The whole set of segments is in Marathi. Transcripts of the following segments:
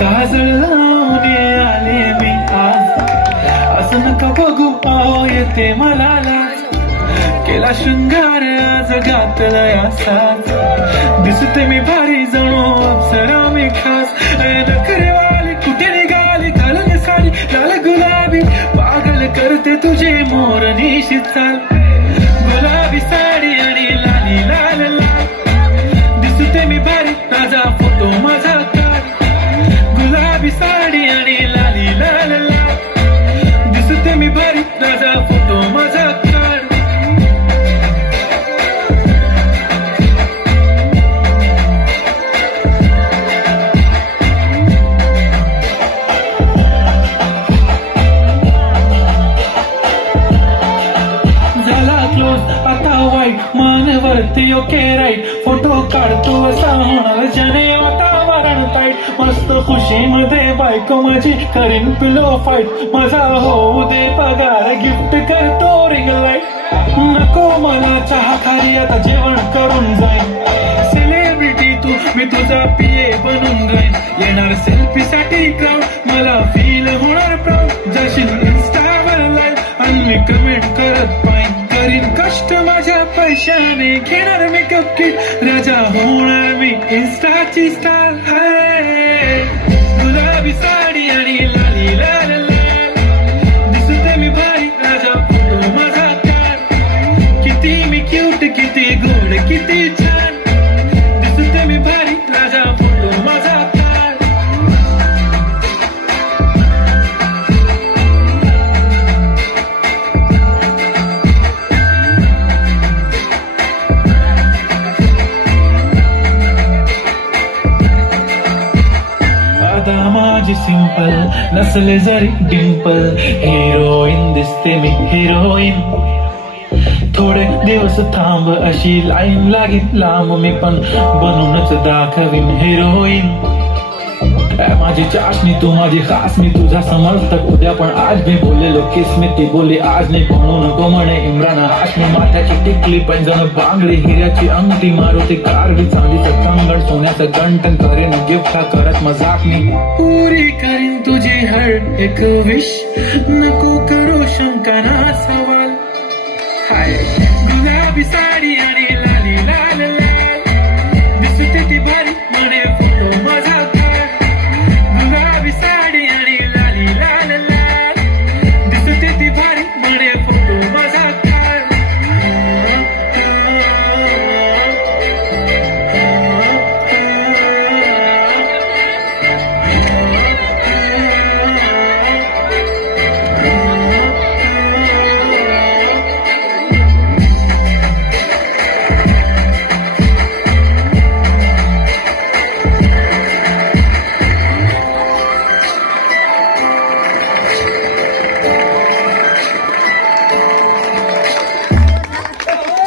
काजळ लावून आले मी आज, असं नका बघू आहो येते मला लाज. केला शृंगार आज घातला असाच, दिसते मी भारी जणू अप्सरा मी खास. नखरेवाली कुठे निघाली घालून साडी लाल गुलाबी, पागल करते तुझे मोरनीशी चाल. गुलाबी साडी आणि लाली लाल लाल, दिसते मी भारी ताजा फोटो माझा काढ. गुलाबी साडी आणि लाली लाल लाल, दिसते मी भारी ताजा फोटो माझा काढ. आता वाईट मानवरती ओके राईट, फोटो काढतो असा होणार जने वातावरण ताईट. मस्त खुशीमध्ये बायको माझी करीन पिलो फाईट, माझा होऊ दे पगार गिफ्ट करतो रिंग लाईट. नको मला चहा खाली आता जेवण करून जाईन, सेलिब्रिटी तू मी तुझा पिये बनून जाईन. येणार सेल्फी साठी क्राऊड मला फील होणार प्राऊड, जाशील इन्स्टावर लाईव्ह आणि मी कमेंट करत पाहिन. करीन कष्ट माझ्या पैशाने घेणार मेकअप किट, राजा होणार मी इन्स्टाची स्टार. गुलाबी साडी आणि लाली लाल लाल, दिसते मी भारी राजा फोटो माझा काढ. किती मी क्यूट किती गोड किती छान, दिसते मी भारी राजा फोटो माझा काढ. माझी सिंपल नसले जरी डिंपल, हिरोईन दिसते मी हिरोईन. थोडे दिवस थांब अशी लाईन लागेल लांब, मी पण बनूनच दाखवीन हिरोईन. माझी चाशनी तू माझी खास, मी तुझा समजतक उद्या पण आज मी बोललेलो किस मी ती बोली आज नाही. म्हणून नको म्हणे इम्रान हाशमी, माथ्याची टिकली पैंजण बांगडी, हिऱ्याची अंगठी मारुती कारवी, चांदीचं कंगण सोन्याचं गंटन, करेन गिफ्ट करत मजाक मी. पुरी करीन तुझी हर एक विश, नको करू शंका ना सवाल. हाय गुलाबी साडी आणि लाली लाल लाल, दिसते ती भारी म्हणे फोटो माझा. साडी आणि लाली लाल लाल, दिसते ती भारी म्हणे फोटो माझा काढ.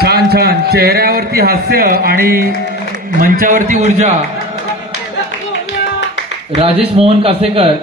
छान छान, चेहऱ्यावरती हास्य आणि मंचावरती ऊर्जा. राजेश मोहन कासेकर